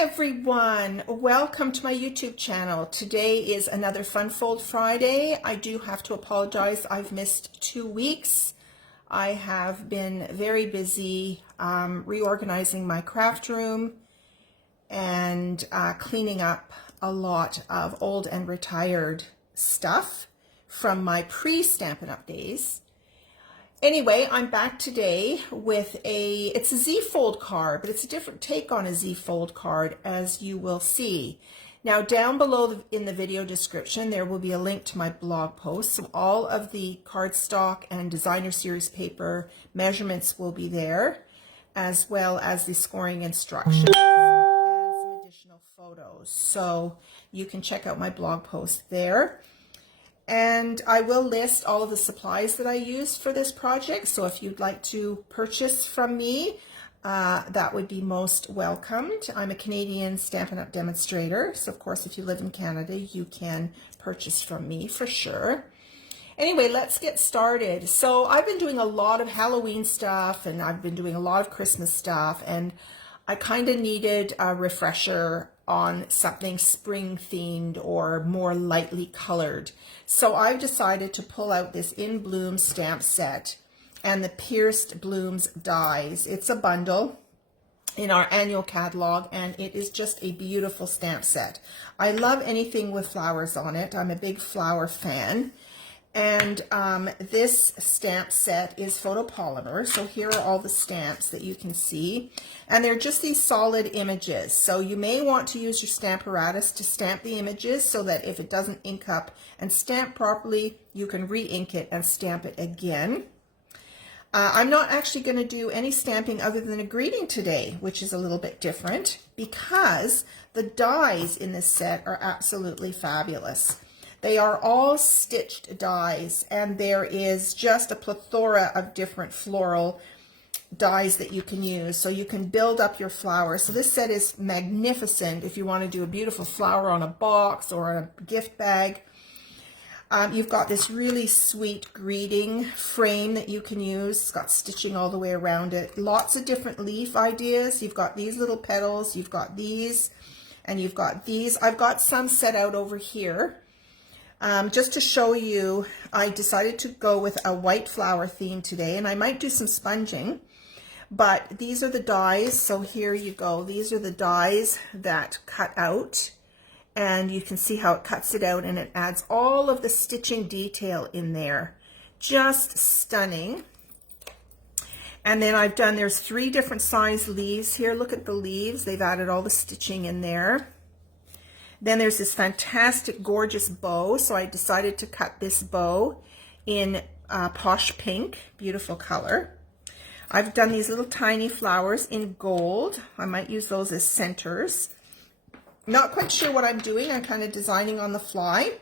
everyone, welcome to my YouTube channel. Today is another Fun Fold Friday. I do have to apologize, I've missed 2 weeks. I have been very busy reorganizing my craft room and cleaning up a lot of old and retired stuff from my pre-Stampin' Up! Days. Anyway, I'm back today with it's a Z-fold card, but it's a different take on a Z-fold card, as you will see. Now, down below in the video description, there will be a link to my blog post. So all of the cardstock and designer series paper measurements will be there, as well as the scoring instructions and some additional photos. So you can check out my blog post there. And I will list all of the supplies that I used for this project. So if you'd like to purchase from me, that would be most welcomed. I'm a Canadian Stampin' Up! Demonstrator. So of course, if you live in Canada, you can purchase from me for sure. Anyway, let's get started. So I've been doing a lot of Halloween stuff and I've been doing a lot of Christmas stuff, and I kind of needed a refresher on something spring themed or more lightly colored. So I've decided to pull out this In Bloom stamp set and the Pierced Blooms dies. It's a bundle in our annual catalog, and it is just a beautiful stamp set. I love anything with flowers on it. I'm a big flower fan. And this stamp set is photopolymer. So here are all the stamps that you can see. And they're just these solid images. So you may want to use your Stamparatus to stamp the images so that if it doesn't ink up and stamp properly, you can re-ink it and stamp it again. I'm not actually going to do any stamping other than a greeting today, which is a little bit different because the dies in this set are absolutely fabulous. They are all stitched dies, and there is just a plethora of different floral dies that you can use. So you can build up your flowers. So this set is magnificent if you want to do a beautiful flower on a box or a gift bag. You've got this really sweet greeting frame that you can use. It's got stitching all the way around it. Lots of different leaf ideas. You've got these little petals, you've got these, and you've got these. I've got some set out over here. Just to show you, I decided to go with a white flower theme today, and I might do some sponging, but these are the dies. So here you go. These are the dies that cut out, and you can see how it cuts it out, and it adds all of the stitching detail in there. Just stunning. And then I've done, there's 3 different size leaves here. Look at the leaves. They've added all the stitching in there. Then there's this fantastic, gorgeous bow. So I decided to cut this bow in Posh Pink, beautiful color. I've done these little tiny flowers in gold. I might use those as centers. Not quite sure what I'm doing. I'm kind of designing on the fly.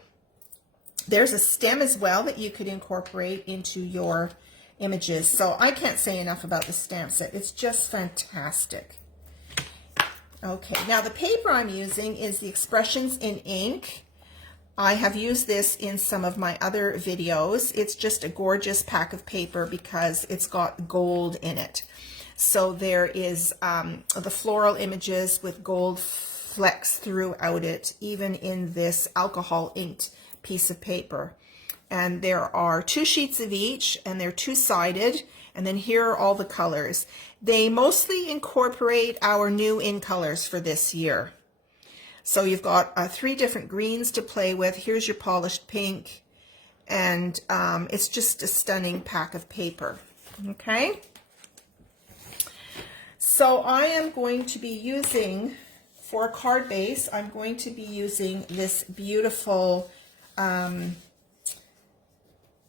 There's a stem as well that you could incorporate into your images. So I can't say enough about the stamp set. It's just fantastic. Okay, now the paper I'm using is the Expressions in Ink. I have used this in some of my other videos. It's just a gorgeous pack of paper because it's got gold in it. So there is the floral images with gold flecks throughout it, even in this alcohol inked piece of paper. And there are 2 sheets of each, and they're 2-sided. And then here are all the colors. They mostly incorporate our new in colors for this year. So you've got 3 different greens to play with. Here's your polished pink. And it's just a stunning pack of paper. Okay. So I am going to be using, for a card base, I'm going to be using this beautiful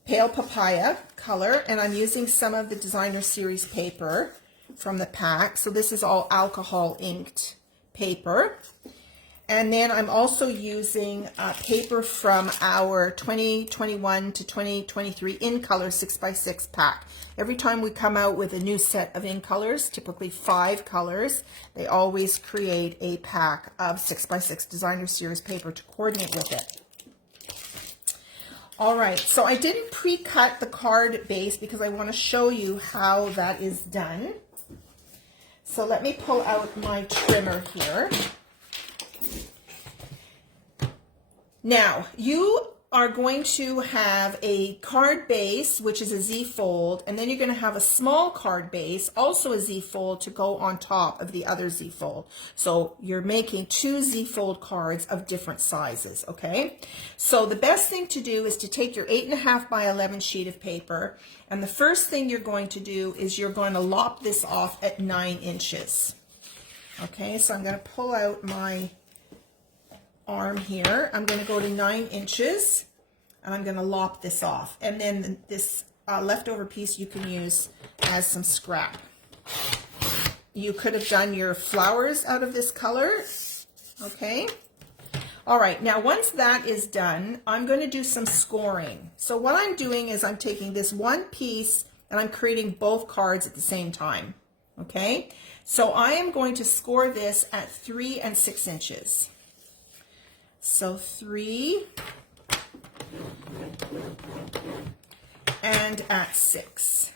Pale Papaya color, and I'm using some of the designer series paper from the pack. So this is all alcohol inked paper. And then I'm also using paper from our 2021 to 2023 in color 6x6 pack. Every time we come out with a new set of in colors, typically 5 colors, they always create a pack of 6x6 designer series paper to coordinate with it. All right, so I didn't pre-cut the card base because I want to show you how that is done. So let me pull out my trimmer here. Now, you are going to have a card base, which is a Z-fold, and then you're going to have a small card base, also a Z-fold, to go on top of the other Z-fold. So you're making 2 Z-fold cards of different sizes, okay? So the best thing to do is to take your 8.5 by 11 sheet of paper, and the first thing you're going to do is you're going to lop this off at 9 inches. Okay, so I'm going to pull out my arm here. I'm going to go to 9 inches and I'm going to lop this off, and then this leftover piece you can use as some scrap. You could have done your flowers out of this color. Okay, all right, now once that is done, I'm going to do some scoring. So what I'm doing is I'm taking this one piece and I'm creating both cards at the same time. Okay, so I am going to score this at 3 and 6 inches. So 3 and at 6.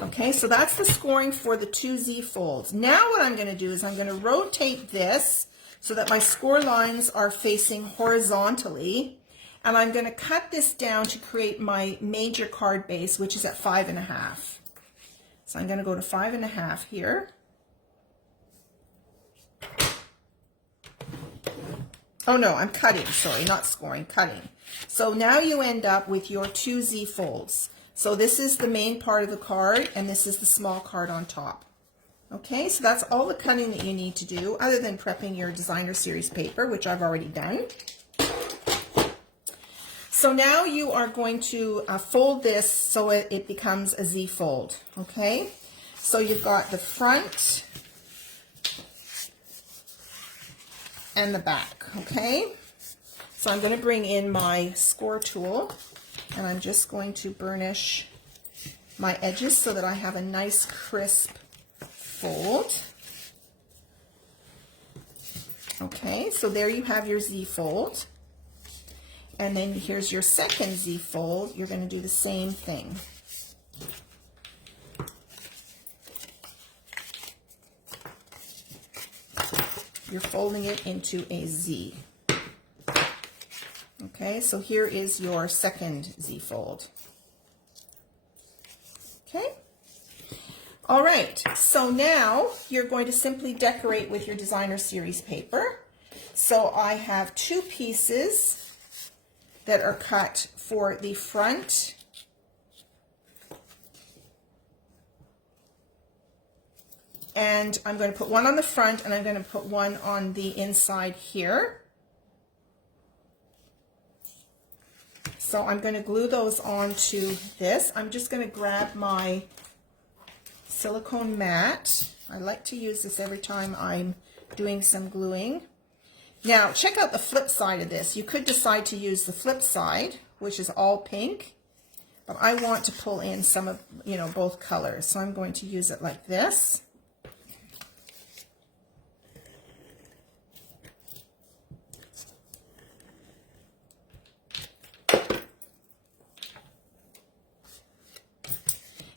Okay, so that's the scoring for the 2 Z folds. Now what I'm going to do is I'm going to rotate this so that my score lines are facing horizontally, and I'm going to cut this down to create my major card base, which is at 5.5. So I'm going to go to 5.5 here. Oh no, I'm cutting, sorry, not scoring, cutting. So now you end up with your 2 Z folds. So this is the main part of the card, and this is the small card on top. Okay, so that's all the cutting that you need to do, other than prepping your designer series paper, which I've already done. So now you are going to fold this so it becomes a Z fold, okay? So you've got the front and the back, okay? So I'm going to bring in my score tool, and I'm just going to burnish my edges so that I have a nice crisp fold. Okay, so there you have your Z fold. And then here's your second Z fold. You're going to do the same thing. You're folding it into a Z. Okay, so here is your second Z fold. Okay. All right, so now you're going to simply decorate with your designer series paper. So I have 2 pieces that are cut for the front and I'm going to put one on the front and I'm going to put one on the inside here. So I'm going to glue those onto this. I'm just going to grab my silicone mat. I like to use this every time I'm doing some gluing. Now, check out the flip side of this. You could decide to use the flip side, which is all pink, but I want to pull in some of, both colors. So I'm going to use it like this.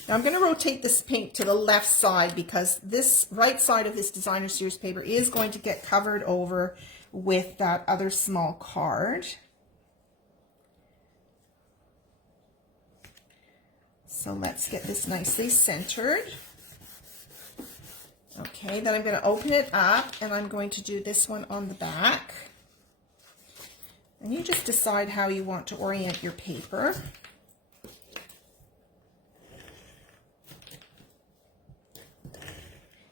Now I'm going to rotate this pink to the left side because this right side of this designer series paper is going to get covered over with that other small card. So let's get this nicely centered. Okay, then I'm going to open it up and I'm going to do this one on the back. And you just decide how you want to orient your paper.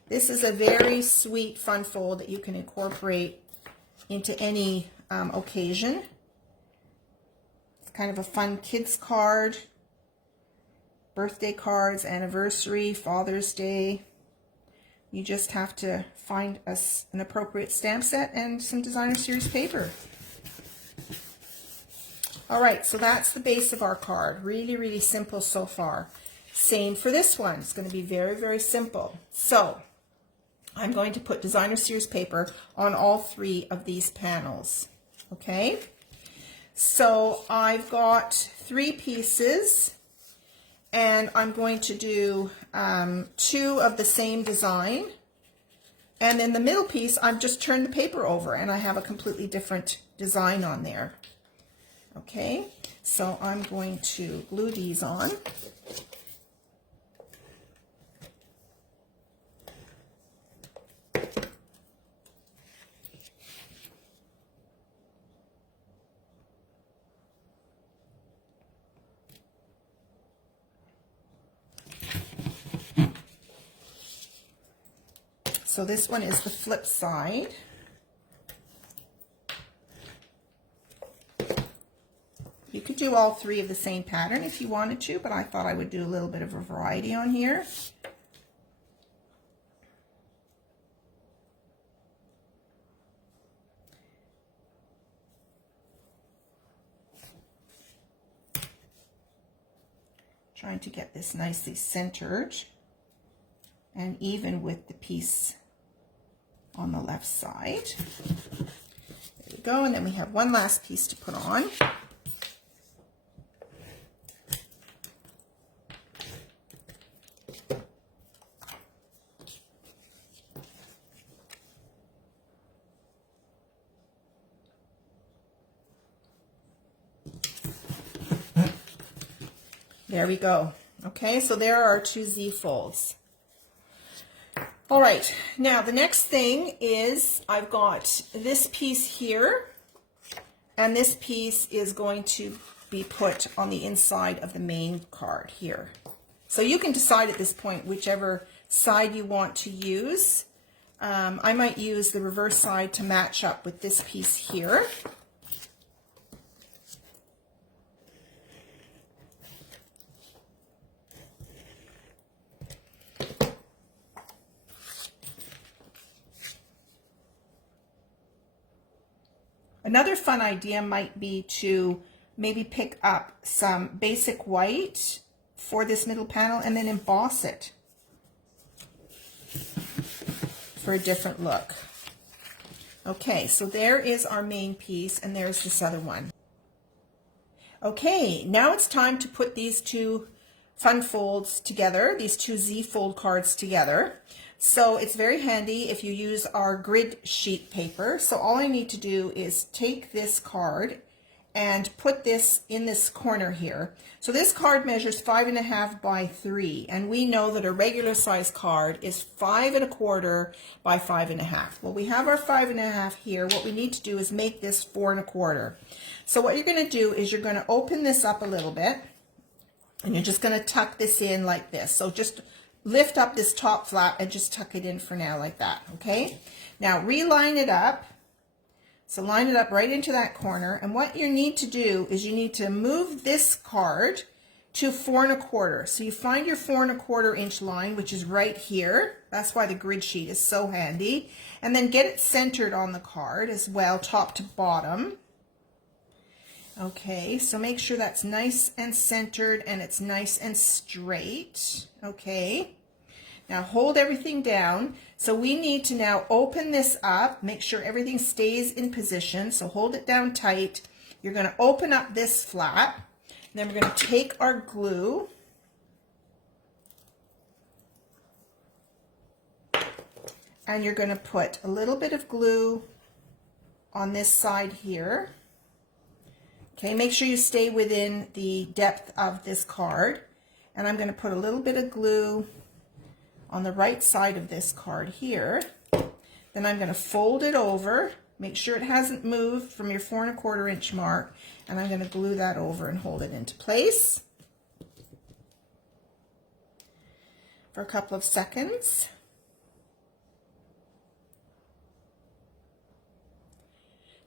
This is a very sweet, fun fold that you can incorporate into any occasion. It's kind of a fun kids card, birthday cards, anniversary, Father's Day. You just have to find us an appropriate stamp set and some designer series paper. All right, so that's the base of our card. Really, really simple so far. Same for this one. It's going to be very, very simple. So I'm going to put designer series paper on all 3 of these panels. Okay, So I've got 3 pieces, and I'm going to do 2 of the same design. And then the middle piece, I've just turned the paper over and I have a completely different design on there. Okay, so I'm going to glue these on. So this one is the flip side. You could do all 3 of the same pattern if you wanted to, but I thought I would do a little bit of a variety on here. Trying to get this nicely centered and even with the piece on the left side. There we go, and then we have one last piece to put on. There we go. Okay, so there are our 2 Z folds. All right, now the next thing is I've got this piece here, and this piece is going to be put on the inside of the main card here. So you can decide at this point whichever side you want to use. I might use the reverse side to match up with this piece here. Another fun idea might be to maybe pick up some basic white for this middle panel and then emboss it for a different look. Okay, so there is our main piece, and there's this other one. Okay, now it's time to put these 2 fun folds together, these 2 Z fold cards together. So it's very handy if you use our grid sheet paper. So all I need to do is take this card and put this in this corner here. So this card measures 5.5 by 3, and we know that a regular size card is 5 1/4 by 5.5. Well, we have our 5.5 here. What we need to do is make this 4 1/4. So what you're going to do is you're going to open this up a little bit, and you're just going to tuck this in like this. So just lift up this top flap and just tuck it in for now like that, okay? Now reline it up. So line it up right into that corner, and what you need to do is you need to move this card to 4 1/4. So you find your 4 1/4 inch line, which is right here. That's why the grid sheet is so handy. And then get it centered on the card as well, top to bottom. Okay, so make sure that's nice and centered and it's nice and straight. Okay, now hold everything down. So we need to now open this up, make sure everything stays in position. So hold it down tight. You're going to open up this flap. Then we're going to take our glue and you're going to put a little bit of glue on this side here. Okay, make sure you stay within the depth of this card. And I'm going to put a little bit of glue on the right side of this card here. Then I'm going to fold it over, make sure it hasn't moved from your 4 1/4 inch mark, and I'm going to glue that over and hold it into place for a couple of seconds.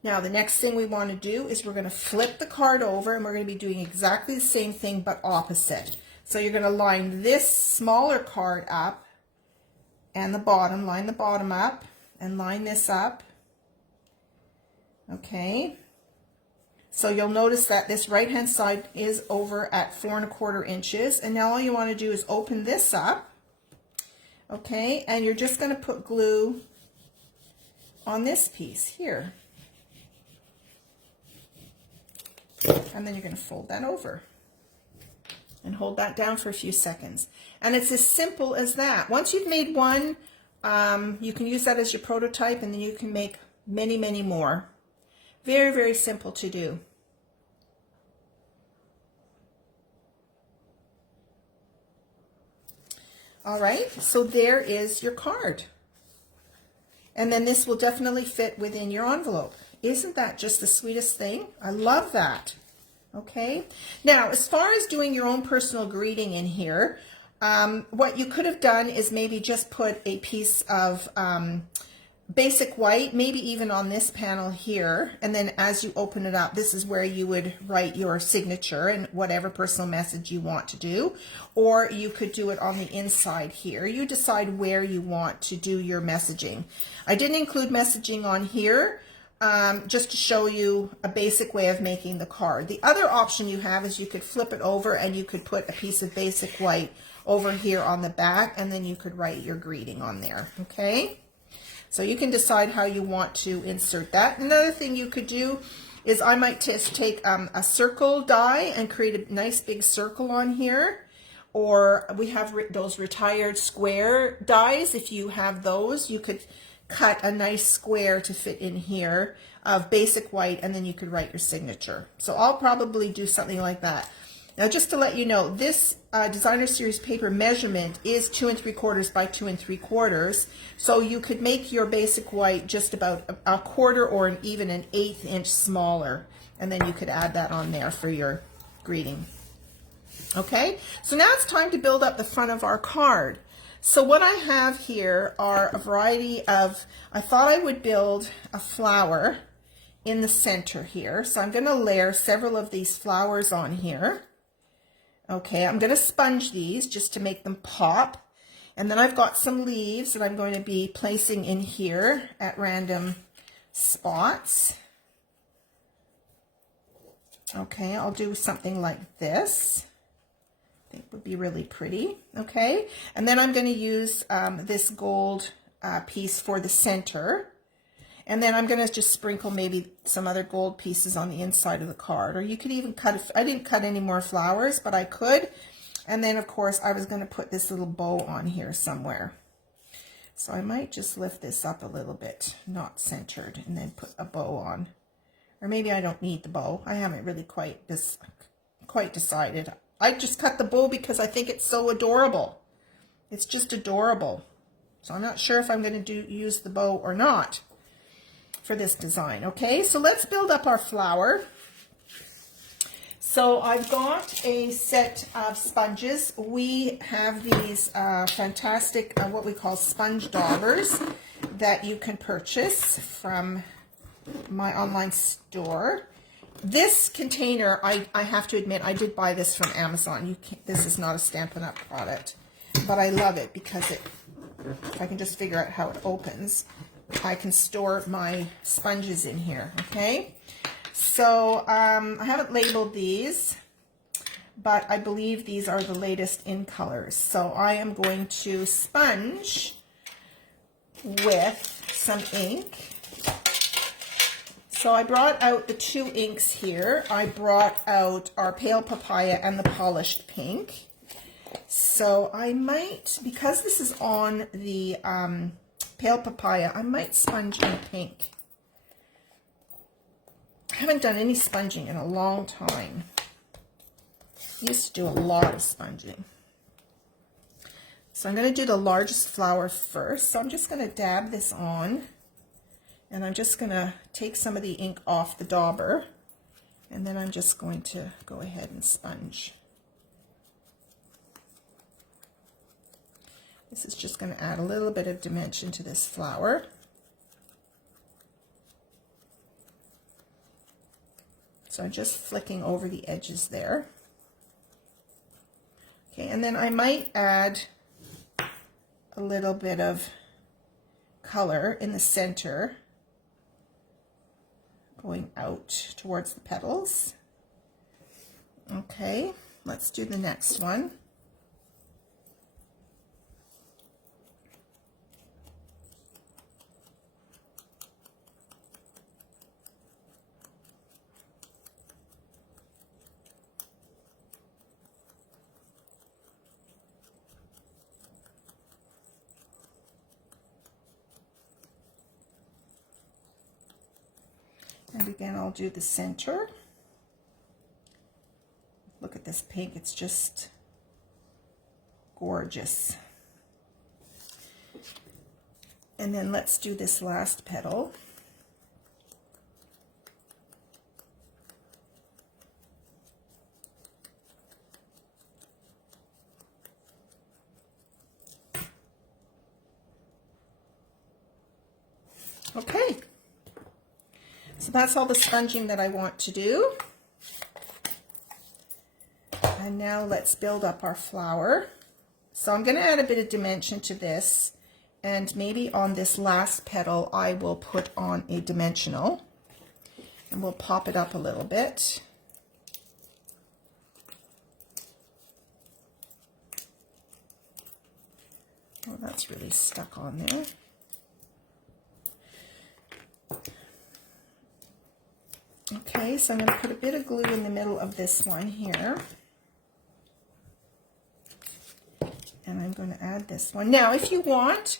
Now the next thing we want to do is we're going to flip the card over, and we're going to be doing exactly the same thing but opposite. So you're going to line this smaller card up and the bottom, line the bottom up and line this up. Okay, so you'll notice that this right hand side is over at 4 1/4 inches, and now all you want to do is open this up. Okay, and you're just going to put glue on this piece here. And then you're going to fold that over and hold that down for a few seconds. And it's as simple as that. Once you've made one, you can use that as your prototype, and then you can make many, many more. Very, very simple to do. All right, so there is your card. And then this will definitely fit within your envelope. Isn't that just the sweetest thing? I love that. Okay, now as far as doing your own personal greeting in here, what you could have done is maybe just put a piece of basic white, maybe even on this panel here, and then as you open it up, this is where you would write your signature and whatever personal message you want to do, or you could do it on the inside here. You decide where you want to do your messaging. I didn't include messaging on here, just to show you a basic way of making the card. The other option you have is you could flip it over and you could put a piece of basic white over here on the back, and then you could write your greeting on there, okay? So you can decide how you want to insert that. Another thing you could do is I might just take a circle die and create a nice big circle on here. Or we have those retired square dies. If you have those, you could cut a nice square to fit in here of basic white, and then you could write your signature. So I'll probably do something like that. Now, just to let you know, this designer series paper measurement is 2 3/4 by 2 3/4. So you could make your basic white just about a quarter or even an 1/8 inch smaller. And then you could add that on there for your greeting. Okay, so now it's time to build up the front of our card. So what I have here are a variety of, I thought I would build a flower in the center here. So I'm going to layer several of these flowers on here. Okay, I'm going to sponge these just to make them pop. And then I've got some leaves that I'm going to be placing in here at random spots. Okay, I'll do something like this. I think would be really pretty. Okay, and then I'm going to use this gold piece for the center. And then I'm going to just sprinkle maybe some other gold pieces on the inside of the card. Or you could even cut, I didn't cut any more flowers, but I could. And then, of course, I was going to put this little bow on here somewhere. So I might just lift this up a little bit, not centered, and then put a bow on. Or maybe I don't need the bow. I haven't really quite decided. I just cut the bow because I think it's so adorable. It's just adorable. So I'm not sure if I'm going to use the bow or not for this design. Okay, so let's build up our flower. So I've got a set of sponges. We have these fantastic, what we call sponge daubers that you can purchase from my online store. This container, I have to admit, I did buy this from Amazon. This is not a Stampin' Up! Product, but I love it because if I can just figure out how it opens, I can store my sponges in here, okay? So I haven't labeled these, but I believe these are the latest in colors. So I am going to sponge with some ink. So I brought out the 2 inks here. I brought out our Pale Papaya and the Polished Pink. So I might, because this is on the Pale Papaya, I might sponge in pink. I haven't done any sponging in a long time. I used to do a lot of sponging. So I'm going to do the largest flower first. So I'm just going to dab this on. And I'm just going to take some of the ink off the dauber. And then I'm just going to go ahead and sponge. This is just going to add a little bit of dimension to this flower. So I'm just flicking over the edges there. Okay, and then I might add a little bit of color in the center, going out towards the petals. Okay, let's do the next one. again, I'll do the center. Look at this pink, it's just gorgeous. And then let's do this last petal. Okay, so that's all the sponging that I want to do. And now let's build up our flower. So I'm going to add a bit of dimension to this, and maybe on this last petal I will put on a dimensional, and we'll pop it up a little bit. Oh, that's really stuck on there. Okay, so I'm going to put a bit of glue in the middle of this one here. And I'm going to add this one. Now, if you want,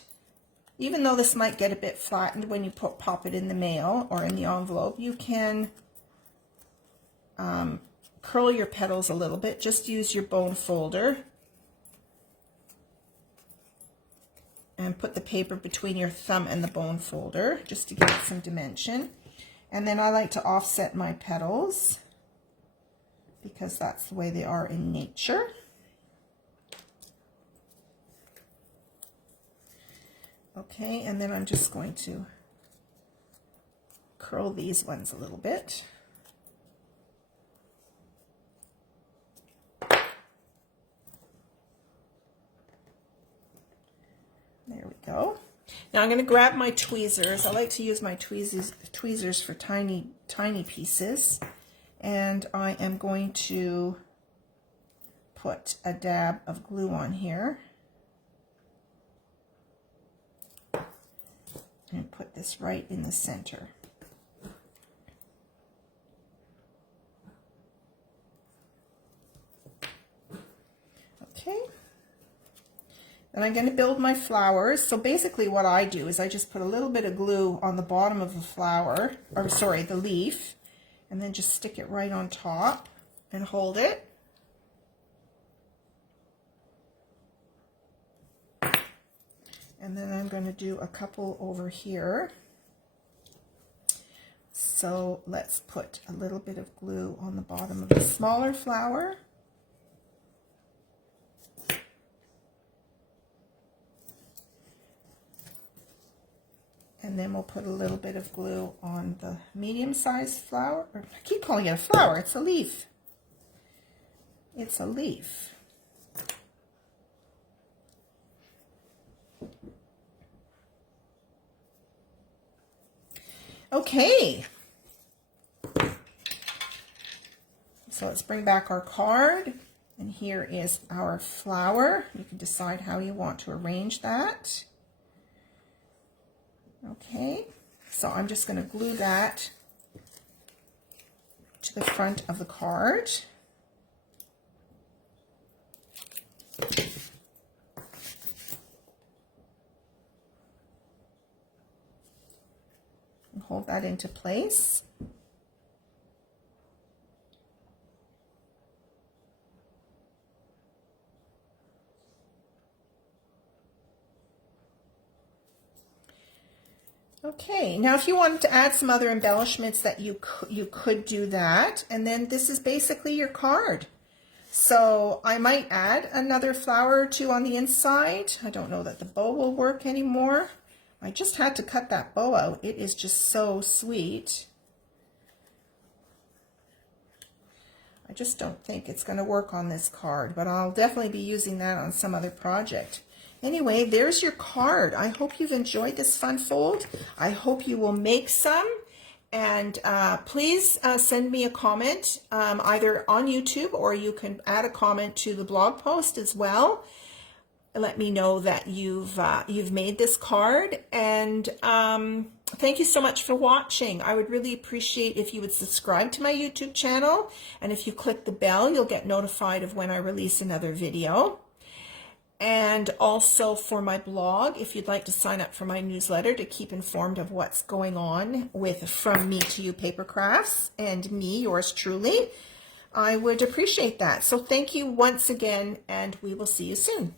even though this might get a bit flattened when you pop it in the mail or in the envelope, you can curl your petals a little bit. Just use your bone folder and put the paper between your thumb and the bone folder just to give it some dimension. And then I like to offset my petals because that's the way they are in nature. Okay, and then I'm just going to curl these ones a little bit. There we go. Now I'm going to grab my tweezers. I like to use my tweezers for tiny pieces. And I am going to put a dab of glue on here. And put this right in the center. Okay. Then I'm going to build my flowers. So basically what I do is I just put a little bit of glue on the bottom of the flower, or sorry, the leaf, and then just stick it right on top and hold it. And then I'm going to do a couple over here. So let's put a little bit of glue on the bottom of the smaller flower. And then we'll put a little bit of glue on the medium-sized flower. Or I keep calling it a flower, it's a leaf. It's a leaf. Okay, so let's bring back our card, and here is our flower. You can decide how you want to arrange that. Okay, so I'm just going to glue that to the front of the card. Hold that into place. Okay, now if you wanted to add some other embellishments that you could do that, and then this is basically your card. So I might add another flower or two on the inside. I don't know that the bow will work anymore. I just had to cut that bow out. It is just so sweet. I just don't think it's going to work on this card, but I'll definitely be using that on some other project. Anyway, there's your card. I hope you've enjoyed this fun fold. I hope you will make some. And please send me a comment either on YouTube, or you can add a comment to the blog post as well. Let me know that you've made this card, and thank you so much for watching. I would really appreciate if you would subscribe to my YouTube channel, and if you click the bell, you'll get notified of when I release another video. and also for my blog, if you'd like to sign up for my newsletter to keep informed of what's going on with From Me to You Paper Crafts and me, yours truly, I would appreciate that. So thank you once again, and we will see you soon.